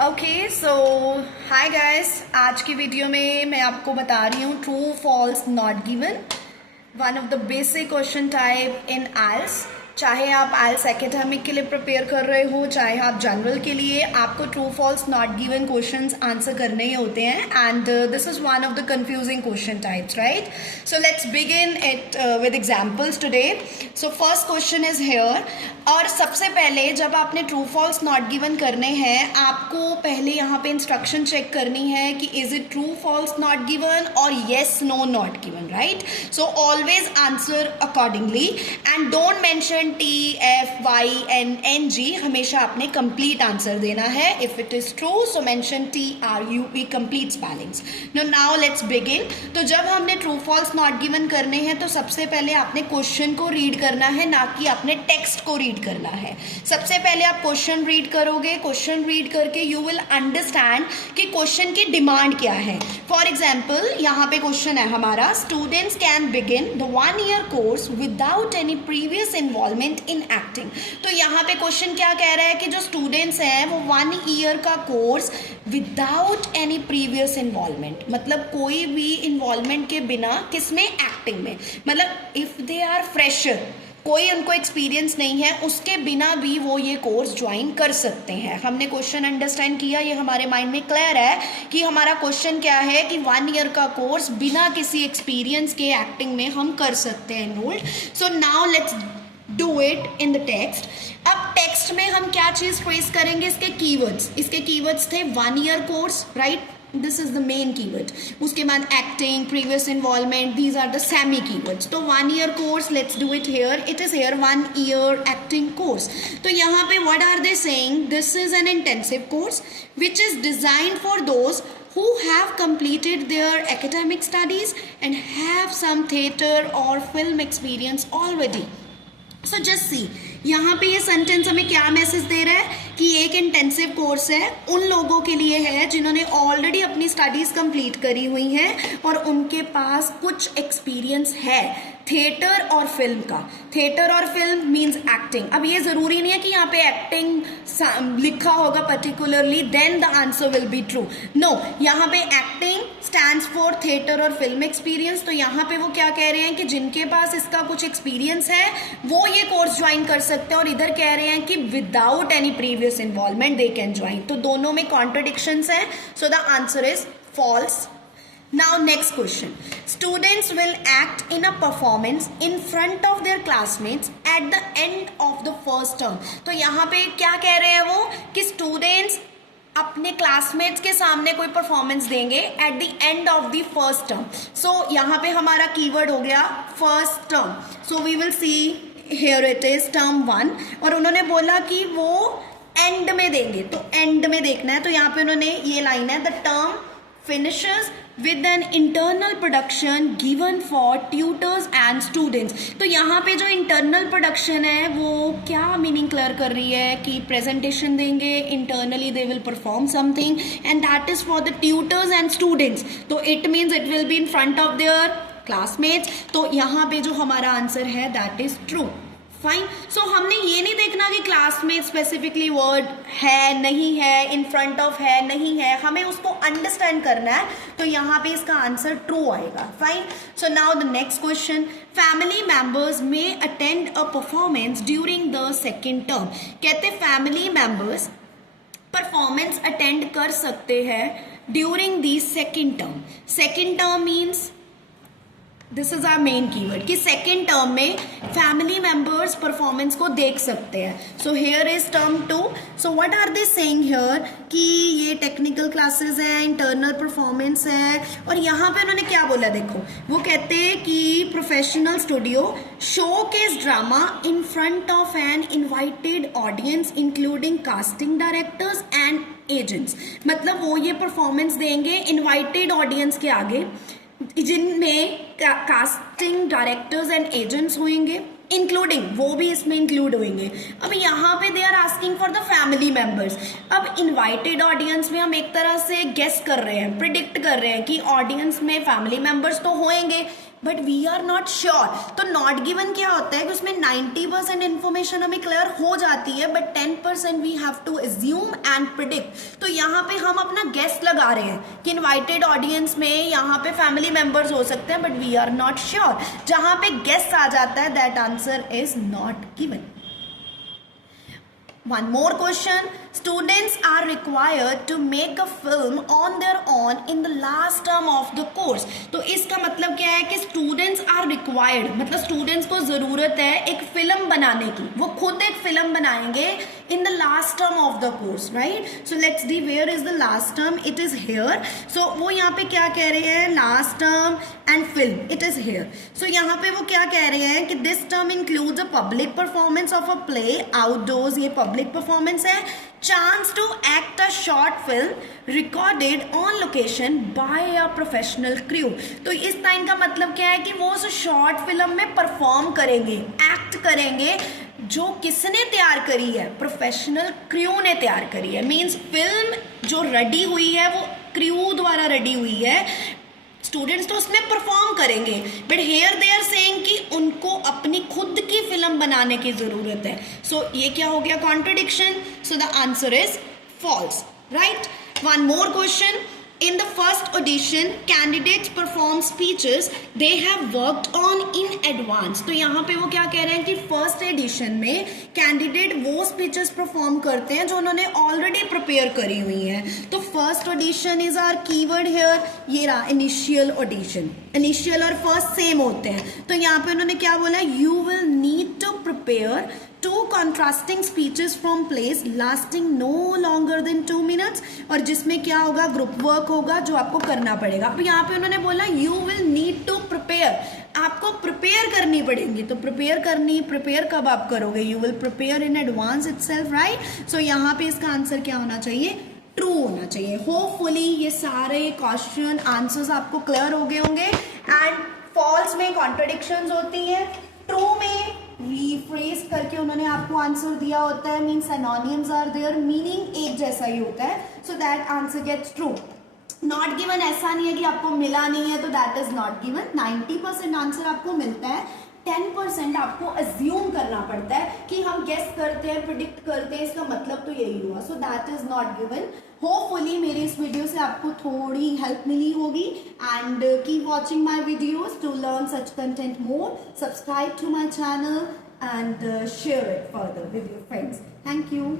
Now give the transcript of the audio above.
Okay so hi guys, आज की video में मैं आपको बता रही हूँ true false not given, one of the basic question type in IELTS. चाहे आप आइल्स एकेडमिक के लिए प्रिपेयर कर रहे हो, चाहे आप जनरल के लिए, आपको true false not given questions answer करने ही होते हैं and this is one of the confusing question types, right? So let's begin it with examples today. So first question is here, और सबसे पहले जब आपने ट्रू फॉल्स नॉट गिवन करने हैं, आपको पहले यहाँ पे इंस्ट्रक्शन चेक करनी है कि is it true false not given और yes no not given, right? So always answer accordingly and don't mention T F Y N N G, हमेशा आपने कंप्लीट आंसर देना है। If it is true so mention T R U P, complete spellings. Now let's begin. तो जब हमने true false not given करने हैं तो सबसे पहले आपने क्वेश्चन को रीड करना है, ना कि आपने टेक्स्ट को रीड करना है। सबसे पहले आप क्वेश्चन रीड करोगे, क्वेश्चन रीड करके यू विल अंडरस्टैंड कि क्वेश्चन की डिमांड क्या है। फॉर एग्जाम्पल यहाँ पे क्वेश्चन है हमारा, students can begin the 1 year course without any previous involvement in acting. तो यहाँ पे क्वेश्चन क्या कह रहा है कि जो स्टूडेंट्स हैं वो 1 year का course without any previous involvement, मतलब कोई भी इन्वॉल्वमेंट के बिना, किसमें? एक्टिंग में। मतलब इफ दे आर फ्रेशर, कोई उनको एक्सपीरियंस नहीं है, उसके बिना भी वो ये कोर्स ज्वाइन कर सकते हैं। हमने क्वेश्चन अंडरस्टैंड किया, ये हमारे माइंड में क्लियर है कि हमारा क्वेश्चन क्या है कि 1 year का कोर्स बिना किसी एक्सपीरियंस के एक्टिंग में हम कर सकते हैं enrolled. So now let's do it in the text. अब टेक्स्ट में हम क्या चीज़ ट्रेस करेंगे? इसके कीवर्ड्स। इसके कीवर्ड्स थे 1 year course, right? This is the main keyword. उसके बाद acting, previous involvement, these are the semi keywords. तो 1 year course, let's do it here. It is here 1 year acting course. तो यहाँ पे what are they saying? This is an intensive course which is designed for those who have completed their academic studies and have some theatre or film experience already. So just see, यहाँ पे ये sentence हमें क्या message दे रहा है कि एक intensive course है, उन लोगों के लिए है जिन्होंने ऑलरेडी अपनी स्टडीज़ कंप्लीट करी हुई हैं और उनके पास कुछ एक्सपीरियंस है थिएटर और फिल्म का। थिएटर और फिल्म मीन्स एक्टिंग। अब ये ज़रूरी नहीं है कि यहाँ पे एक्टिंग लिखा होगा particularly then the answer will be true. No, यहाँ पे एक्टिंग स्टैंड्स फॉर थिएटर और फिल्म एक्सपीरियंस। तो यहाँ पे वो क्या कह रहे हैं कि जिनके पास इसका कुछ एक्सपीरियंस है वो ये कोर्स ज्वाइन कर सकते हैं, और इधर कह रहे हैं कि without any previous involvement they can join. तो दोनों में कॉन्ट्रडिक्शंस है, so the answer is false. Now next question. Students will act in a performance in front of their classmates at the end of the first term. तो यहाँ पे क्या कह रहे हैं वो कि स्टूडेंट्स अपने क्लासमेट्स के सामने कोई परफॉर्मेंस देंगे at the end of the first term. So यहाँ पे हमारा कीवर्ड हो गया first term. So we will see here it is term 1, और उन्होंने बोला कि वो एंड में देंगे, तो एंड में देखना है। तो यहाँ पे उन्होंने ये लाइन है, the term finishes with an internal production given for tutors and students। तो यहाँ पे जो इंटरनल प्रोडक्शन है वो क्या मीनिंग क्लियर कर रही है कि प्रेजेंटेशन देंगे, internally they will perform something and that is for the tutors and students. तो it means it will be in front of their classmates. तो यहाँ पे जो हमारा आंसर है that is true. Fine. So हमने ये नहीं देखना कि क्लास में स्पेसिफिकली वर्ड है नहीं है, इन फ्रंट ऑफ है नहीं है, हमें उसको अंडरस्टैंड करना है। तो यहाँ पे इसका आंसर ट्रू आएगा। Fine. So now the next question, family members may attend a performance during the second term. कहते फैमिली मेंबर्स परफॉर्मेंस अटेंड कर सकते हैं during the second term. Second term means this is our main keyword कि second term में family members performance को देख सकते हैं। So here is term 2। So what are they saying here कि ये टेक्निकल क्लासेस है, इंटरनल परफॉर्मेंस है, और यहाँ पे उन्होंने क्या बोला देखो, वो कहते हैं कि professional studio showcase drama in front of an invited audience including casting directors and agents. मतलब वो ये परफॉर्मेंस देंगे इन्वाइटेड ऑडियंस के आगे जिनमें कास्टिंग डायरेक्टर्स एंड एजेंट्स होंगे, इंक्लूडिंग वो भी इसमें इंक्लूड होंगे। अब यहाँ पे they are asking for the family members. अब इनवाइटेड ऑडियंस में हम एक तरह से गेस कर रहे हैं, प्रिडिक्ट कर रहे हैं कि ऑडियंस में फैमिली मेंबर्स तो होंगे, but we are not sure. तो नॉट गिवन क्या होता है कि उसमें 90% इन्फॉर्मेशन हमें क्लियर हो जाती है, but 10% we have to assume and predict. तो यहाँ पे हम अपना गेस लगा रहे हैं कि इनवाइटेड ऑडियंस में यहाँ पे फैमिली मेंबर्स हो सकते हैं, but we are not sure. जहाँ पे गेस आ जाता है, that answer is not given. One more question. Students are required to make a film on their own in the last term of the course. तो इसका मतलब क्या है कि students are required, मतलब students को ज़रूरत है एक फिल्म बनाने की, वो खुद एक फिल्म बनाएंगे in the last term of the course, right? So let's see where is the last term. It is here. So वो यहाँ पे क्या कह रहे हैं, last term and film. It is here. So यहाँ पे वो क्या कह रहे हैं कि this term includes a public performance of a play outdoors. ये public performance है. Chance to act a short film recorded on location by a professional crew. तो इस टाइम का मतलब क्या है कि वो उस शॉर्ट फिल्म में परफॉर्म करेंगे, एक्ट करेंगे, जो किसने तैयार करी है, प्रोफेशनल क्रू ने तैयार करी है। मीन्स फिल्म जो रेडी हुई है वो क्रू द्वारा रेडी हुई है, स्टूडेंट्स तो उसमें परफॉर्म करेंगे, but here they are saying कि उनको अपनी खुद की फिल्म बनाने की जरूरत है। सो ये क्या हो गया, contradiction. So the answer is false, right. One more question. In the first audition, candidates perform speeches they have worked on in advance. तो यहाँ पे वो क्या कह रहे हैं कि फर्स्ट एडिशन में कैंडिडेट वो स्पीचेस परफॉर्म करते हैं जो उन्होंने ऑलरेडी प्रिपेयर करी हुई हैं। तो first audition is our keyword here, ये रहा इनिशियल ऑडिशन। इनिशियल और फर्स्ट सेम होते हैं, तो यहाँ पे उन्होंने क्या बोला, you will need to prepare 2 contrasting speeches from plays lasting no longer than 2 minutes, और जिसमें क्या होगा, ग्रुप वर्क होगा जो आपको करना पड़ेगा। अब यहाँ पे उन्होंने बोला you will need to prepare, आपको प्रिपेयर करनी पड़ेगी। तो प्रिपेयर कब आप करोगे, you will prepare in advance itself, right. So यहाँ पे इसका आंसर क्या होना चाहिए, ट्रू होना चाहिए। होपफुली ये सारे क्वेश्चन आंसर्स आपको क्लियर हो गए होंगे। एंड फॉल्स में कॉन्ट्रडिक्शंस होती हैं, ट्रू में रिफ्रेज करके उन्होंने आपको आंसर दिया होता है, means anonyms are there, meaning एक जैसा ही होता है, so that answer gets true. Not given ऐसा नहीं है कि आपको मिला नहीं है तो that is not given. 90% answer आपको मिलता है, 10% आपको अज्यूम करना पड़ता है कि हम गेस करते हैं, प्रिडिक्ट करते हैं, इसका मतलब तो यही हुआ। So that is not given. Hopefully मेरी इस वीडियो से आपको थोड़ी हेल्प मिली होगी। And keep watching my videos to learn such content more. Subscribe to my channel and share it further with your friends. Thank you.